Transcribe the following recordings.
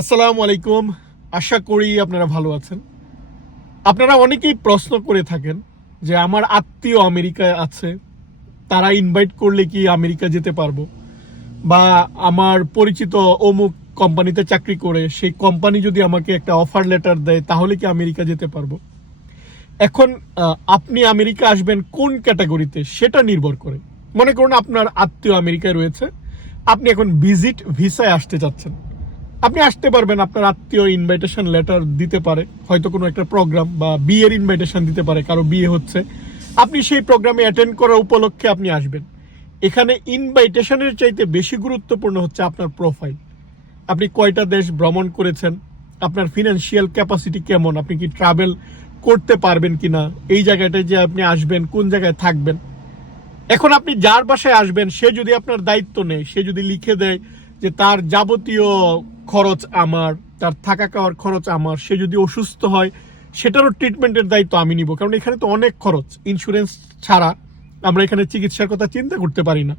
আসসালামু আলাইকুম। আশা করি আপনারা ভালো আছেন। আপনারা অনেকেই প্রশ্ন করে থাকেন যে আমার আত্মীয় আমেরিকায় আছে, তারা ইনভাইট করলে কি আমেরিকা যেতে পারব? বা আমার পরিচিত অমুক কোম্পানিতে চাকরি করে, সেই কোম্পানি যদি আমাকে একটা অফার লেটার দেয়, তাহলে কি আমেরিকা যেতে পারব? এখন আপনি আমেরিকা আসবেন কোন ক্যাটাগরিতে সেটা নির্ভর করে। মনে করুন আপনার আত্মীয় আমেরিকায় রয়েছে, আপনি এখন ভিজিট ভিসায় আসতে চাচ্ছেন। আপনি আসতে পারবেন, আপনার আত্মীয় ইনভাইটেশন লেটার দিতে পারে। হয়তো কোনো একটা প্রোগ্রাম বা বিয়ের ইনভাইটেশন দিতে পারে, কারও বিয়ে হচ্ছে। আপনি সেই প্রোগ্রামে অ্যাটেন্ড করার উপলক্ষে আপনি আসবেন। এখানে ইনভাইটেশনের চাইতে বেশি গুরুত্বপূর্ণ হচ্ছে আপনার প্রোফাইল আপনি কয়টা দেশ ভ্রমণ করেছেন, আপনার ফিনান্সিয়াল ক্যাপাসিটি কেমন, আপনি কি ট্রাভেল করতে পারবেন কিনা, এই জায়গাটায় যে আপনি আসবেন, কোন জায়গায় থাকবেন। এখন আপনি যার বাসায় আসবেন, সে যদি আপনার দায়িত্ব নেয়, সে যদি লিখে দেয় যে তার যাবতীয় খরচ আমার, তার থাকা খাওয়ার খরচ আমার, সে যদি অসুস্থ হয়, সেটারও ট্রিটমেন্টের দায়িত্ব আমি নিব। কারণ এখানে তো অনেক খরচ। ইন্স্যুরেন্স ছাড়া আমরা এখানে চিকিৎসার কথা চিন্তা করতে পারি না।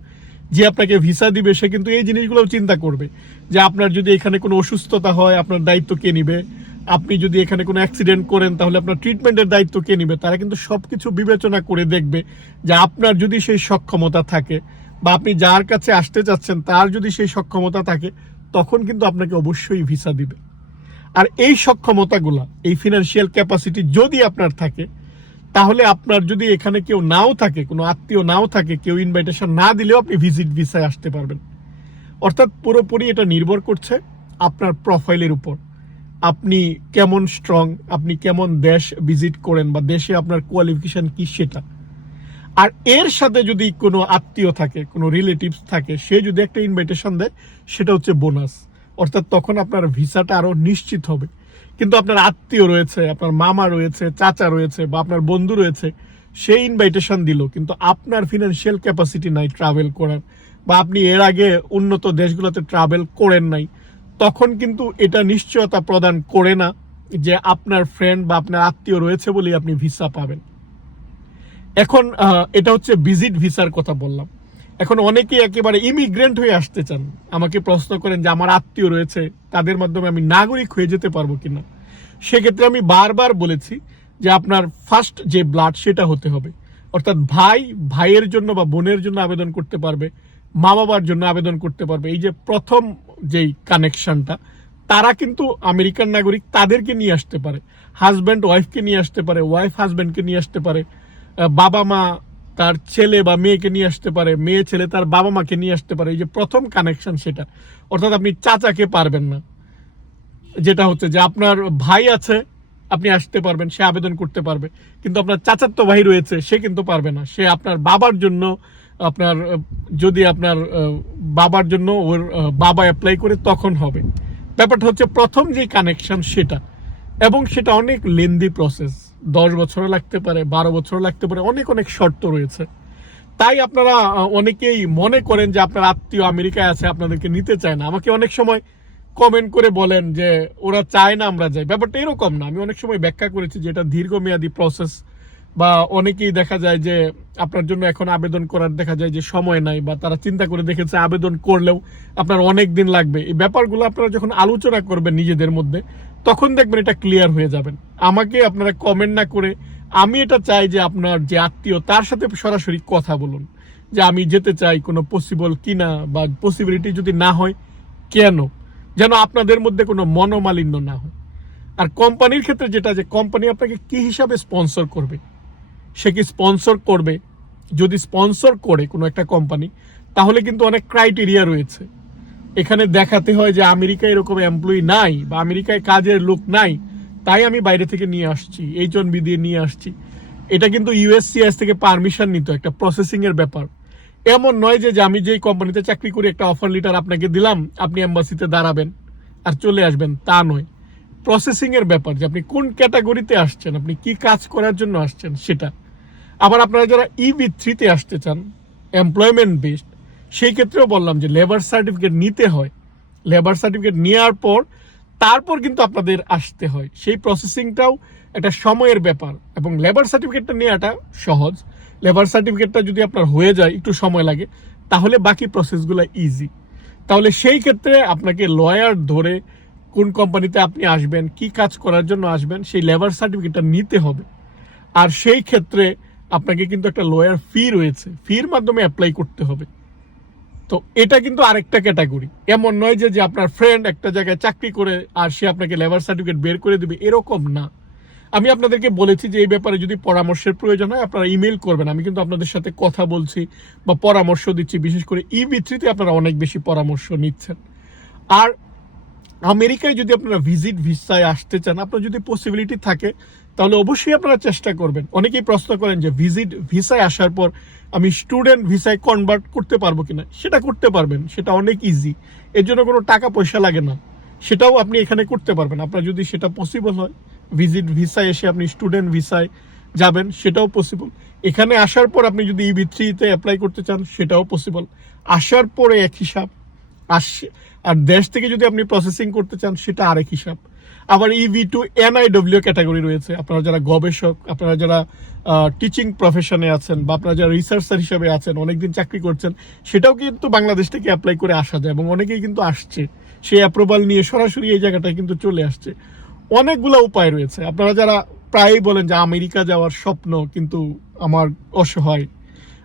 যে আপনাকে ভিসা দিবে, সে কিন্তু এই জিনিসগুলোও চিন্তা করবে। যে আপনার যদি এখানে কোনো অসুস্থতা হয়, আপনার দায়িত্ব কে নিবে? আপনি যদি এখানে কোনো অ্যাক্সিডেন্ট করেন, তাহলে আপনার ট্রিটমেন্টের দায়িত্ব কে নিবে? তারা কিন্তু সবকিছু বিবেচনা করে দেখবে যে আপনার যদি সেই সক্ষমতা থাকে বা আপনি যার কাছে আসতে চাচ্ছেন, তার যদি সেই সক্ষমতা থাকে, তখন কিন্তু আপনাকে অবশ্যই ভিসা দিবে। আর এই সক্ষমতাগুলা, এই ফিনান্সিয়াল ক্যাপাসিটি যদি আপনার থাকে, তাহলে আপনার যদি এখানে কেউ নাও থাকে, কোনো আত্মীয় নাও থাকে, কেউ ইনভাইটেশন না দিলেও আপনি ভিজিট ভিসায় আসতে পারবেন। অর্থাৎ পুরোপুরি এটা নির্ভর করছে আপনার প্রোফাইলের উপর। আপনি কেমন স্ট্রং আপনি কেমন দেশ ভিজিট করেন বা দেশে আপনার কোয়ালিফিকেশন কি সেটা। আর এর সাথে যদি কোনো আত্মীয় থাকে, কোনো রিলেটিভস থাকে, সে যদি একটা ইনভাইটেশন দেয়, সেটা হচ্ছে বোনাস অর্থাৎ তখন আপনার ভিসাটা আরও নিশ্চিত হবে। কিন্তু আপনার আত্মীয় রয়েছে, আপনার মামা রয়েছে, চাচা রয়েছে বা আপনার বন্ধু রয়েছে সেই ইনভাইটেশন দিল, কিন্তু আপনার ফিনান্সিয়াল ক্যাপাসিটি নাই ট্রাভেল করার বা আপনি এর আগে উন্নত দেশগুলোতে ট্রাভেল করেন নাই, তখন কিন্তু এটা নিশ্চয়তা প্রদান করে না যে আপনার ফ্রেন্ড বা আপনার আত্মীয় রয়েছে বলেই আপনি ভিসা পাবেন। এখন এটা হচ্ছে ভিজিট ভিসার কথা বললাম। এখন অনেকেই একেবারে ইমিগ্রেন্ট হয়ে আসতে চান। আমাকে প্রশ্ন করেন যে, আমার আত্মীয় রয়েছে, তাদের মাধ্যমে আমি নাগরিক হয়ে যেতে পারব কিনা? সেক্ষেত্রে আমি বারবার বলেছি যে, আপনার ফার্স্ট যে ব্লাড সেটা হতে হবে। অর্থাৎ ভাই, ভাইয়ের জন্য বা বোনের জন্য আবেদন করতে পারবে, মা বাবার জন্য আবেদন করতে পারবে। এই যে প্রথম যেই কানেকশনটা তারা কিন্তু আমেরিকান নাগরিক, তাদেরকে নিয়ে আসতে পারে। হাজব্যান্ড ওয়াইফকে নিয়ে আসতে পারে ওয়াইফ হাজব্যান্ডকে নিয়ে আসতে পারে। বাবা মা তার ছেলে বা মেয়েকে নিয়ে আসতে পারে, মেয়ে ছেলে তার বাবা মাকে নিয়ে আসতে পারে। এই যে প্রথম কানেকশন সেটা। অর্থাৎ আপনি চাচাকে পারবেন না। যেটা হচ্ছে যে আপনার ভাই আছে, আপনি আসতে পারবেন, সে আবেদন করতে পারবে। কিন্তু আপনার চাচাতো ভাই রয়েছে, সে কিন্তু পারবে না। সে আপনার বাবার জন্য, আপনার যদি আপনার বাবার জন্য ওর বাবা অ্যাপ্লাই করে তখন হবে। ব্যাপারটা হচ্ছে প্রথম যে কানেকশন সেটা। এবং সেটা অনেক লেন্দি প্রসেস দশ বছরও লাগতে পারে, বারো বছরও লাগতে পারে, অনেক অনেক শর্ত রয়েছে। তাই আপনারা অনেকেই মনে করেন যে আপনার আত্মীয় আমেরিকায় আছে, আপনাদেরকে নিতে চায় না। আমাকে অনেক সময় কমেন্ট করে বলেন যে, ওরা চায় না আমরা যাই। ব্যাপারটা এরকম না। আমি অনেক সময় ব্যাখ্যা করেছি যে এটা দীর্ঘমেয়াদী প্রসেস বা অনেকেই দেখা যায় যে আপনার জন্য এখন আবেদন করার দেখা যায় যে সময় নাই বা তারা চিন্তা করে দেখেছে আবেদন করলেও আপনার অনেক দিন লাগবে। এই ব্যাপারগুলো আপনারা যখন আলোচনা করবেন নিজেদের মধ্যে তখন দেখবেন এটা ক্লিয়ার হয়ে যাবেন আমাকে আপনারা কমেন্ট না করে আমি এটা চাই যে আপনার যে আত্মীয়, তার সাথে সরাসরি কথা বলুন। যে আমি যেতে চাই, কোনো পসিবল কিনা বা পসিবিলিটি যদি না হয়, কেন? যেন আপনাদের মধ্যে কোনো মনোমালিন্য না হয়। আর কোম্পানির ক্ষেত্রে যেটা যে কোম্পানি আপনাকে কি হিসাবে স্পন্সর করবে? সে কি স্পন্সর করবে? যদি স্পন্সর করে কোনো একটা কোম্পানি, তাহলে কিন্তু অনেক ক্রাইটেরিয়া রয়েছে। এখানে দেখাতে হয় যে আমেরিকায় এরকম এমপ্লয়ি নাই বা আমেরিকায় কাজের লোক নাই, তাই আমি বাইরে থেকে নিয়ে আসছি ওয়ান বি দিয়ে নিয়ে আসছি। এটা কিন্তু ইউএসসিএস থেকে পারমিশন নিত একটা প্রসেসিং এর ব্যাপার। এমন নয় যে আমি যেই কোম্পানিতে চাকরি করি, একটা অফার লিটার আপনাকে দিলাম, আপনি এম্বাসিতে দাঁড়াবেন আর চলে আসবেন, তা নয়। প্রসেসিং এর ব্যাপার, যে আপনি কোন ক্যাটাগরিতে আসছেন, আপনি কি কাজ করার জন্য আসছেন, সেটা। আবার আপনারা যারা ইবি থ্রিতে আসতে চান এমপ্লয়মেন্ট বেসড সেই ক্ষেত্রেও বললাম যে লেবার সার্টিফিকেট নিতে হয়। লেবার সার্টিফিকেট নেওয়ার পর তারপর কিন্তু আপনাদের আসতে হয়। সেই প্রসেসিংটাও একটা সময়ের ব্যাপার এবং লেবার সার্টিফিকেটটা নেওয়াটা সহজ। লেবার সার্টিফিকেটটা যদি আপনার হয়ে যায়, একটু সময় লাগে, তাহলে বাকি প্রসেসগুলো ইজি তাহলে সেই ক্ষেত্রে আপনাকে লয়ার ধরে কোন কোম্পানিতে আপনি আসবেন, কি কাজ করার জন্য আসবেন, সেই লেবার সার্টিফিকেটটা নিতে হবে। আর সেই ক্ষেত্রে আপনাকে কিন্তু একটা লয়ার ফি রয়েছে। ফির মাধ্যমে অ্যাপ্লাই করতে হবে। তো এটা কিন্তু আরেকটা ক্যাটাগরি। এমন নয় যে যে আপনার ফ্রেন্ড একটা জায়গায় চাকরি করে আর সে আপনাকে লেবার সার্টিফিকেট বের করে দেবে, এরকম না। আমি আপনাদেরকে বলেছি যে, এই ব্যাপারে যদি পরামর্শের প্রয়োজন হয়, আপনারা ইমেল করবেন। আমি কিন্তু আপনাদের সাথে কথা বলছি বা পরামর্শ দিচ্ছি। বিশেষ করে ই ভিত্তিতে আপনারা অনেক বেশি পরামর্শ নিচ্ছেন। আর আমেরিকায় যদি আপনারা ভিজিট ভিসায় আসতে চান, আপনার যদি পসিবিলিটি থাকে, তাহলে অবশ্যই আপনারা চেষ্টা করবেন। অনেকেই প্রশ্ন করেন যে ভিজিট ভিসায় আসার পর আমি স্টুডেন্ট ভিসায় কনভার্ট করতে পারব কিনা? সেটা করতে পারবেন, সেটা অনেক ইজি এর জন্য কোনো টাকা পয়সা লাগে না। সেটাও আপনি এখানে করতে পারবেন। আপনার যদি সেটা পসিবল হয় ভিজিট ভিসায় এসে আপনি স্টুডেন্ট ভিসায় যাবেন, সেটাও পসিবল এখানে আসার পর আপনি যদি ইবি থ্রিতে অ্যাপ্লাই করতে চান, সেটাও পসিবল আসার পরে এক হিসাব আসছে আর দেশ থেকে যদি আপনি প্রসেসিং করতে চান, সেটা আরেক হিসাব। আবার ইভি টু এনআইডব্লিউ ক্যাটাগরি রয়েছে। আপনারা যারা গবেষক, আপনারা যারা টিচিং প্রফেশনে আছেন বা আপনারা যারা রিসার্চার হিসেবে আছেন, অনেকদিন চাকরি করছেন, সেটাও কিন্তু বাংলাদেশ থেকে অ্যাপ্লাই করে আসা যায় এবং অনেকেই কিন্তু আসছে। সেই অ্যাপ্রুভাল নিয়ে সরাসরি এই জায়গাটায় কিন্তু চলে আসছে। অনেকগুলো উপায় রয়েছে। আপনারা যারা প্রায়ই বলেন যে আমেরিকা যাওয়ার স্বপ্ন কিন্তু আমার অসহায়।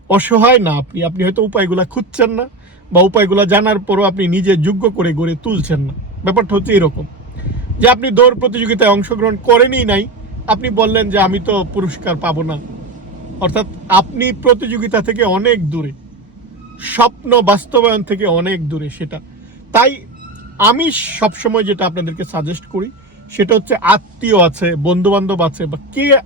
অসহায় না আপনি। আপনি হয়তো উপায়গুলো খুঁজছেন না। বা উপায়গুলো জানার পরও আপনি নিজে যোগ্য করে গড়ে তুলছেন না। ব্যাপারটা হচ্ছে এরকম। যে আপনি দৌড় প্রতিযোগিতায় অংশগ্রহণ করেনই নাই, আপনি বললেন যে আমি তো পুরস্কার পাবো না। অর্থাৎ আপনি প্রতিযোগিতা থেকে অনেক দূরে, স্বপ্ন বাস্তবায়ন থেকে অনেক দূরে সেটা। তাই আমি সবসময় যেটা আপনাদেরকে সাজেস্ট করি, সেটা হচ্ছে আত্মীয় আছে বন্ধু বান্ধব আছে, বা কে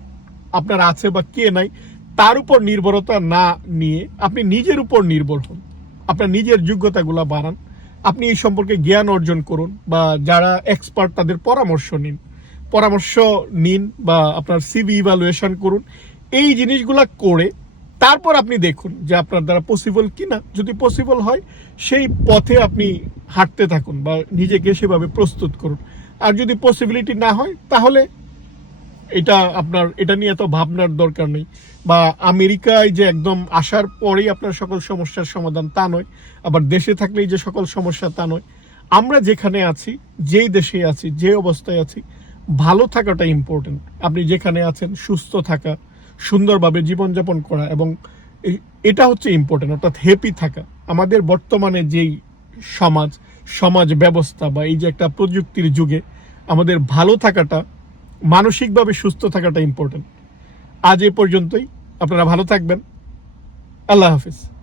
আপনার আছে বা কে নাই, তার উপর নির্ভরতা না নিয়ে আপনি নিজের উপর নির্ভর হন। আপনার নিজের যোগ্যতাগুলো বাড়ান। আপনি এই সম্পর্কে জ্ঞান অর্জন করুন বা যারা এক্সপার্ট তাদের পরামর্শ নিন। পরামর্শ নিন বা আপনার সিভি ইভ্যালুয়েশন করুন। এই জিনিসগুলা করে তারপর আপনি দেখুন যে আপনার দ্বারা পসিবল কিনা। যদি পসিবল হয়, সেই পথে আপনি হাঁটতে থাকুন বা নিজেকে সেভাবে প্রস্তুত করুন। আর যদি পসিবিলিটি না হয়, তাহলে এটা আপনার, এটা নিয়ে এত ভাবনার দরকার নেই। বা আমেরিকায় যে একদম আসার পরেই আপনার সকল সমস্যার সমাধান তা নয়, আবার দেশে থাকলেই যে সকল সমস্যা তা নয়। আমরা যেখানে আছি, যেই দেশে আছি, যে অবস্থায় আছি, ভালো থাকাটা ইম্পর্টেন্ট আপনি যেখানে আছেন, সুস্থ থাকা, সুন্দরভাবে জীবনযাপন করা এবং এটা হচ্ছে ইম্পর্টেন্ট অর্থাৎ হ্যাপি থাকা। আমাদের বর্তমানে যেই সমাজ সমাজ ব্যবস্থা বা এই যে একটা প্রযুক্তির যুগে আমাদের ভালো থাকাটা মানসিকভাবে সুস্থ থাকাটা ইম্পর্টেন্ট আজ এ পর্যন্তই। আপনারা ভালো থাকবেন। আল্লাহ হাফিজ।